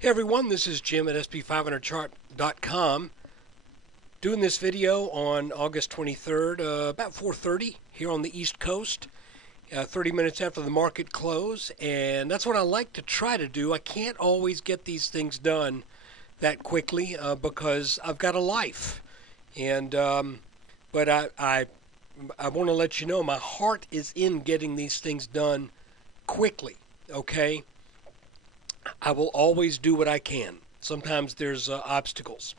Hey everyone, this is Jim at sp500chart.com doing this video on August 23rd, about 4:30 here on the East Coast, 30 minutes after the market close, and that's what I like to try to do. I can't always get these things done that quickly because I've got a life, and but I want to let you know my heart is in getting these things done quickly, okay? I will always do what I can. Sometimes there's obstacles.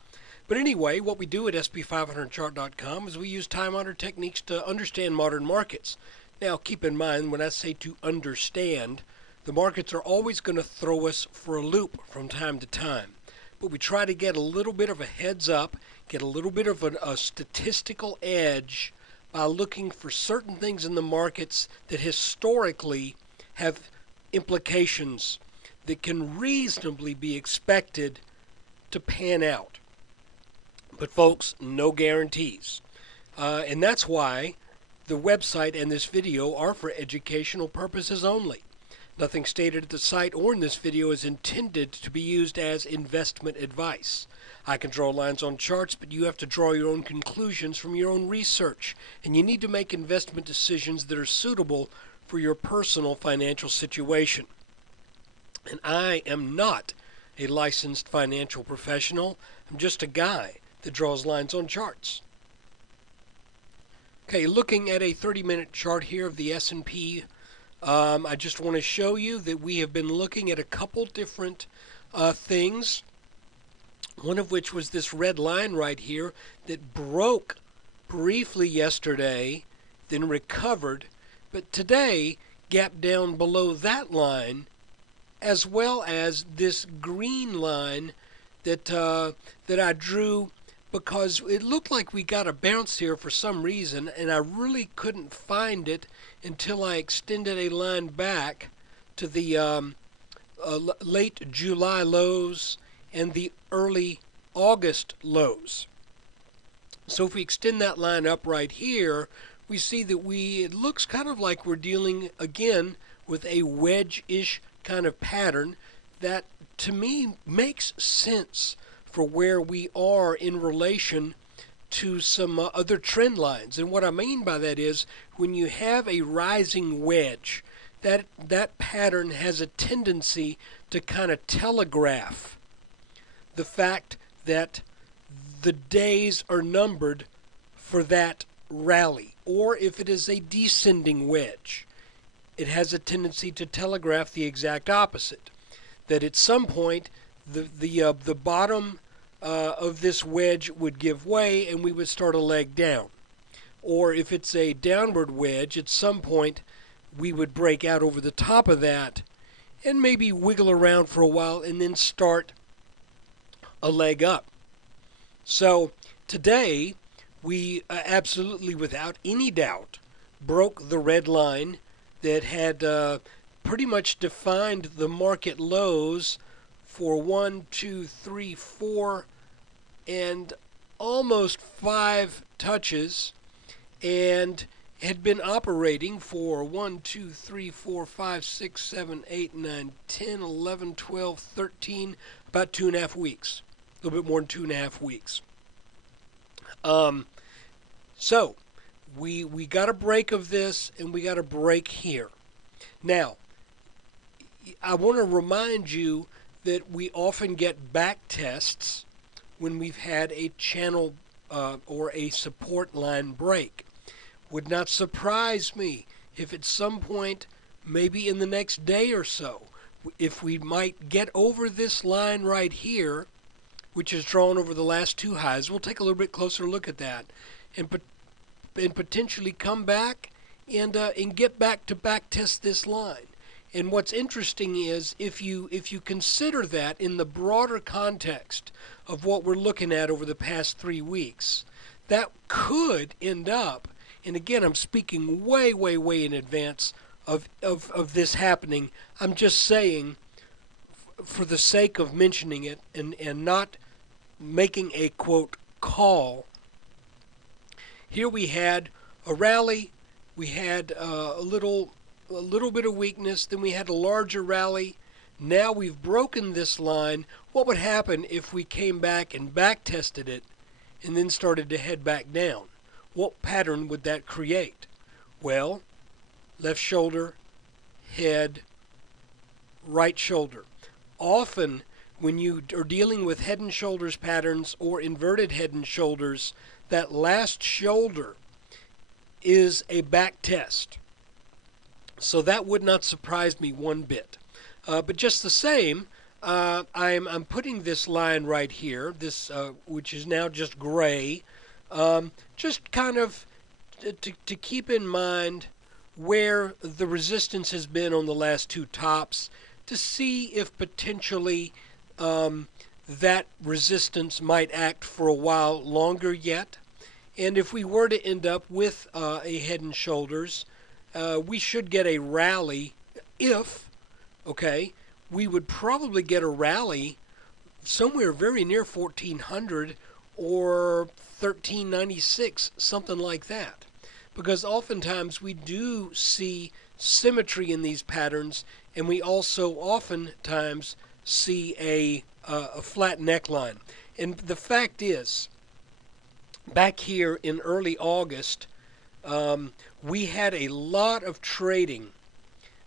But anyway, what we do at sp500chart.com is we use time-honored techniques to understand modern markets. Now, keep in mind, when I say to understand, the markets are always going to throw us for a loop from time to time. But we try to get a little bit of a heads up, get a little bit of a statistical edge by looking for certain things in the markets that historically have implications that can reasonably be expected to pan out. But folks, no guarantees. And that's why the website and this video are for educational purposes only. Nothing stated at the site or in this video is intended to be used as investment advice. I can draw lines on charts, but you have to draw your own conclusions from your own research. And you need to make investment decisions that are suitable for your personal financial situation. And I am not a licensed financial professional. I'm just a guy that draws lines on charts. Okay, looking at a 30-minute chart here of the S&P, I just want to show you that we have been looking at a couple different things, one of which was this red line right here that broke briefly yesterday, then recovered, but today gapped down below that line, as well as this green line that I drew because it looked like we got a bounce here for some reason, and I really couldn't find it until I extended a line back to the late July lows and the early August lows. So if we extend that line up right here, we see that it looks kind of like we're dealing again with a wedge-ish kind of pattern that to me makes sense for where we are in relation to some other trend lines. And what I mean by that is when you have a rising wedge, that pattern has a tendency to kind of telegraph the fact that the days are numbered for that rally. Or if it is a descending wedge, it has a tendency to telegraph the exact opposite, that at some point the bottom of this wedge would give way and we would start a leg down. Or if it's a downward wedge, at some point we would break out over the top of that and maybe wiggle around for a while and then start a leg up. So today we absolutely, without any doubt, broke the red line that had pretty much defined the market lows for 1, 2, 3, 4, and almost 5 touches, and had been operating for 1, 2, 3, 4, 5, 6, 7, 8, 9, 10, 11, 12, 13, about 2.5 weeks. A little bit more than 2.5 weeks. So we got a break of this, and we got a break here. Now, I want to remind you that we often get back tests when we've had a channel or a support line break. Would not surprise me if at some point, maybe in the next day or so, if we might get over this line right here, which is drawn over the last 2 highs. We'll take a little bit closer look at that, and potentially come back and get back to back test this line. And what's interesting is if you consider that in the broader context of what we're looking at over the past 3 weeks, that could end up, and again I'm speaking way in advance of this happening. I'm just saying, for the sake of mentioning it and not making a quote call, here we had a rally, we had a little bit of weakness, then we had a larger rally, Now we've broken this line. What would happen if we came back and back tested it and then started to head back down? What pattern would that create? Well, left shoulder, head, right shoulder. Often when you are dealing with head and shoulders patterns or inverted head and shoulders, that last shoulder is a back test. So that would not surprise me one bit. But just the same, I'm putting this line right here, this which is now just gray, just kind of to keep in mind where the resistance has been on the last two tops, to see if potentially that resistance might act for a while longer yet. And if we were to end up with a head and shoulders, we should get a rally if, okay, we would probably get a rally somewhere very near 1400 or 1396, something like that. Because oftentimes we do see symmetry in these patterns, and we also oftentimes see a flat neckline. And the fact is, back here in early August, we had a lot of trading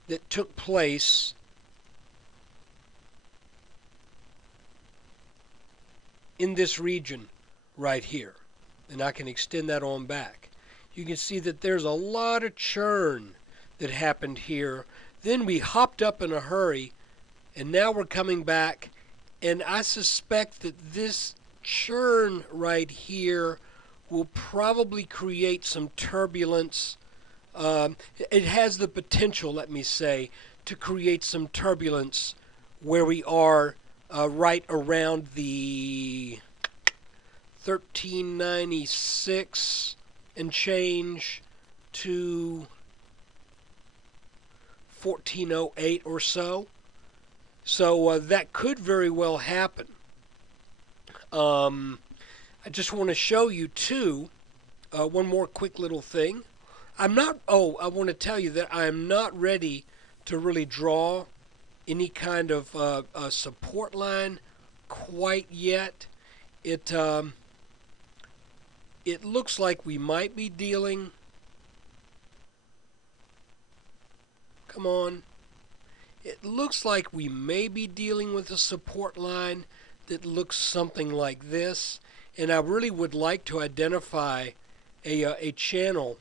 that took place in this region right here. And I can extend that on back. You can see that there's a lot of churn that happened here. Then we hopped up in a hurry, and now we're coming back, and I suspect that this churn right here will probably create some turbulence. It has the potential, let me say, to create some turbulence where we are right around the 1396 and change to 1408 or so. So that could very well happen. I just want to show you too one more quick little thing. I want to tell you that I am not ready to really draw any kind of a support line quite yet. It looks like we might be dealing. Come on. It looks like we may be dealing with a support line that looks something like this, and I really would like to identify a channel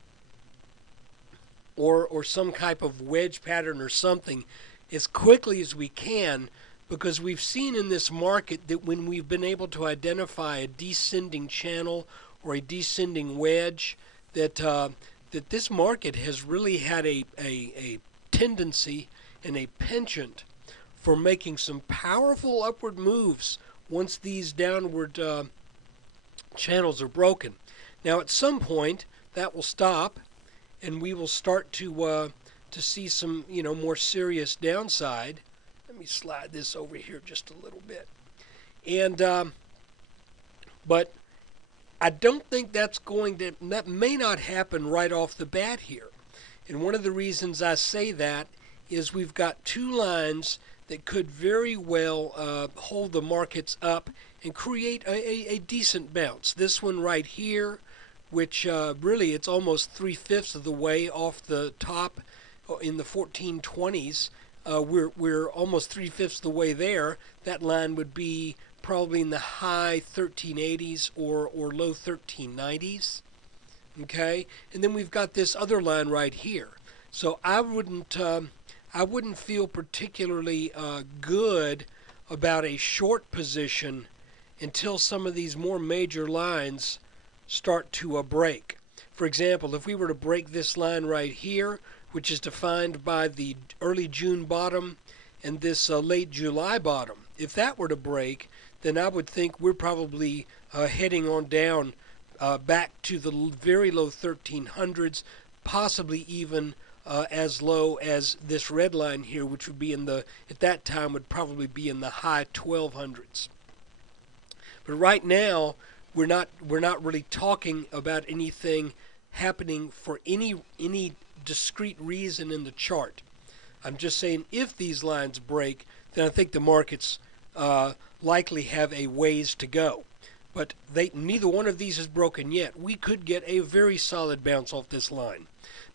or some type of wedge pattern or something as quickly as we can, because we've seen in this market that when we've been able to identify a descending channel or a descending wedge, that that this market has really had a tendency and a penchant for making some powerful upward moves once these downward channels are broken. Now at some point that will stop, and we will start to see some more serious downside. Let me slide this over here just a little bit. And but I don't think that may not happen right off the bat here. And one of the reasons I say that is we've got two lines that could very well hold the markets up and create a decent bounce. This one right here, which really it's almost 3/5 of the way off the top in the 1420s. We're almost 3/5 of the way there. That line would be probably in the high 1380s or low 1390s. Okay, and then we've got this other line right here. So I wouldn't feel particularly good about a short position until some of these more major lines start to break. For example, if we were to break this line right here, which is defined by the early June bottom and this late July bottom, if that were to break, then I would think we're probably heading on down back to the very low 1300s, possibly even as low as this red line here, which would be at that time would probably be in the high 1200s. But right now, we're not really talking about anything happening for any discrete reason in the chart. I'm just saying if these lines break, then I think the markets likely have a ways to go. But neither one of these is broken yet. We could get a very solid bounce off this line.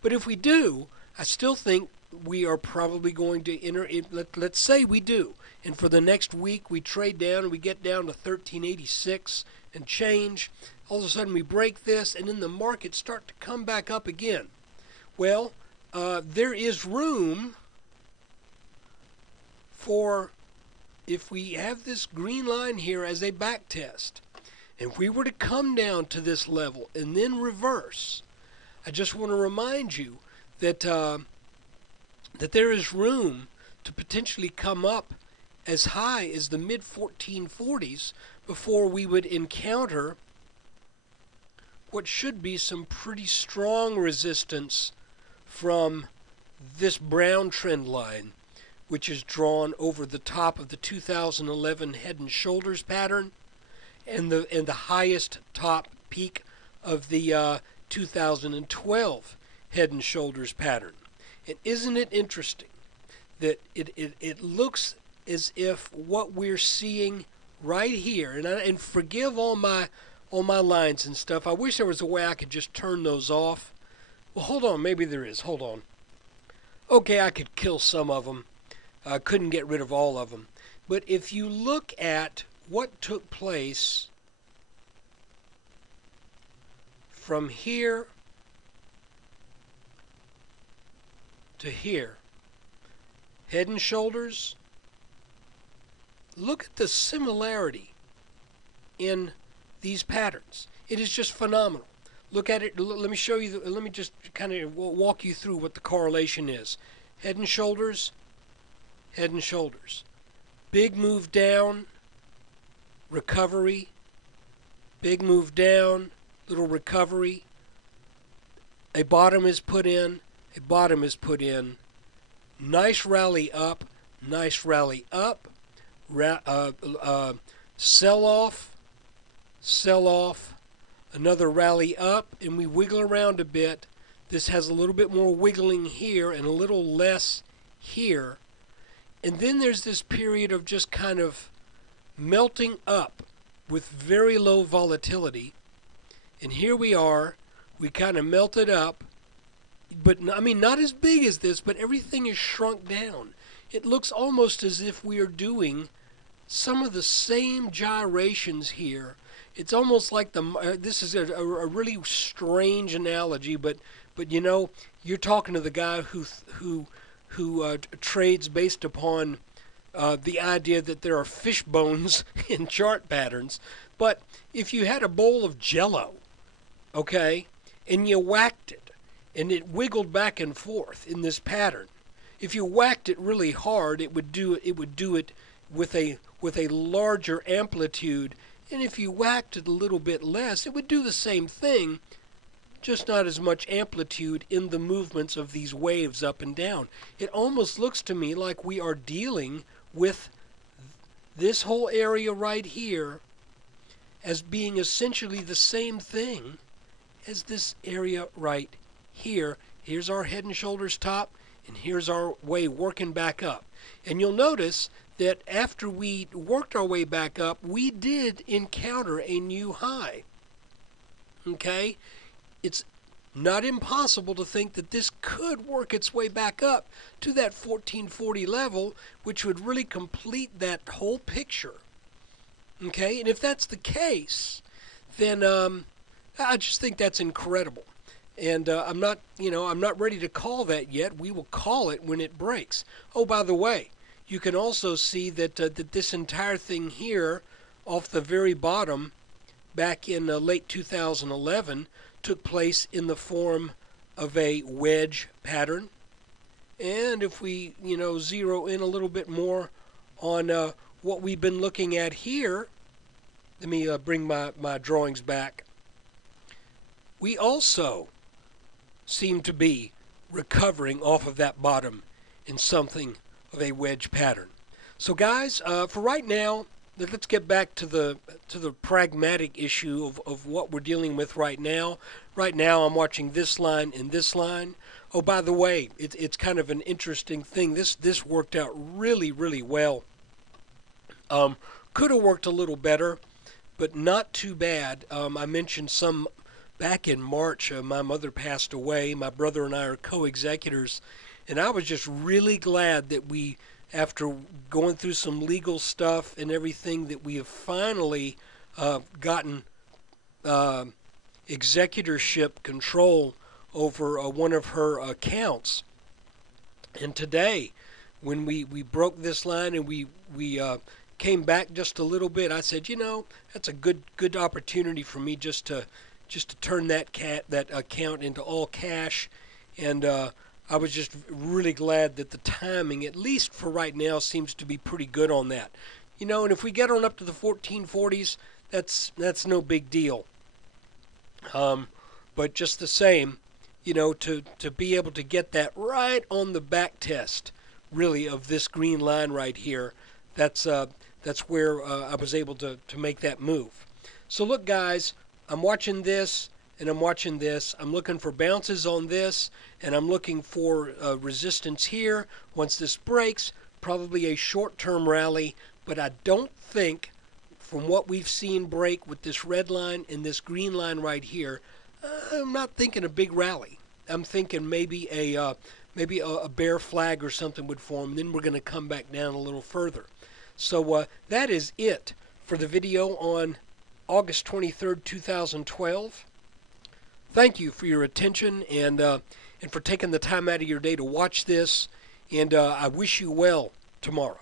But if we do, I still think we are probably going to enter in. Let's say we do. And for the next week, we trade down and we get down to 1386 and change. All of a sudden, we break this, and then the markets start to come back up again. Well, there is room for, if we have this green line here as a back test, if we were to come down to this level and then reverse, I just want to remind you that that there is room to potentially come up as high as the mid 1440s before we would encounter what should be some pretty strong resistance from this brown trend line, which is drawn over the top of the 2011 head and shoulders pattern and the highest top peak of the 2012 head and shoulders pattern. And isn't it interesting that it looks as if what we're seeing right here, and forgive all my lines and stuff. I wish there was a way I could just turn those off. Well, hold on, maybe there is. Hold on. Okay, I could kill some of them. I couldn't get rid of all of them. But if you look at what took place from here to here, head and shoulders, look at the similarity in these patterns. It is just phenomenal. Look at it. Let me show you. Let me just kind of walk you through what the correlation is. Head and shoulders, head and shoulders. Big move down, recovery. Big move down, little recovery. A bottom is put in, a bottom is put in. Nice rally up, nice rally up. Sell off, sell off. Another rally up, and we wiggle around a bit. This has a little bit more wiggling here and a little less here. And then there's this period of just kind of melting up with very low volatility. And here we are. We kind of melted up. But, I mean, not as big as this, but everything is shrunk down. It looks almost as if we are doing some of the same gyrations here. It's almost like this is a really strange analogy, but you know, you're talking to the guy who trades based upon the idea that there are fish bones in chart patterns. But if you had a bowl of Jell-O, okay, and you whacked it, and it wiggled back and forth in this pattern, if you whacked it really hard, it would do it with a larger amplitude. And if you whacked it a little bit less, it would do the same thing, just not as much amplitude in the movements of these waves up and down. It almost looks to me like we are dealing with this whole area right here as being essentially the same thing as this area right here. Here's our head and shoulders top, and here's our way working back up. And you'll notice that after we worked our way back up, we did encounter a new high. Okay? It's not impossible to think that this could work its way back up to that 1440 level, which would really complete that whole picture. Okay? And if that's the case, then I just think that's incredible. And I'm not ready to call that yet. We will call it when it breaks. Oh, by the way, you can also see that that this entire thing here, off the very bottom, back in late 2011, took place in the form of a wedge pattern. And if we, zero in a little bit more on what we've been looking at here, let me bring my drawings back. We also seem to be recovering off of that bottom in something of a wedge pattern. So guys, for right now, let's get back to the pragmatic issue of what we're dealing with right now. Right now I'm watching this line and this line. Oh, by the way, it's kind of an interesting thing. This worked out really, really well Could have worked a little better, but not too bad. I mentioned some back in March. My mother passed away. My brother and I are co-executors, and I was just really glad that we, after going through some legal stuff and everything, that we have finally gotten executorship control over one of her accounts. And today, when we broke this line and we came back just a little bit, I said, that's a good opportunity for me just to turn that account into all cash. And I was just really glad that the timing, at least for right now, seems to be pretty good on that. And if we get on up to the 1440s, that's no big deal. But just the same, to be able to get that right on the back test, really, of this green line right here, that's where I was able to make that move. So look, guys, I'm watching this and I'm watching this. I'm looking for bounces on this, and I'm looking for resistance here. Once this breaks, probably a short-term rally, but I don't think, from what we've seen break with this red line and this green line right here, I'm not thinking a big rally. I'm thinking maybe a bear flag or something would form, and then we're going to come back down a little further. So that is it for the video on August 23rd, 2012. Thank you for your attention and for taking the time out of your day to watch this, and I wish you well tomorrow.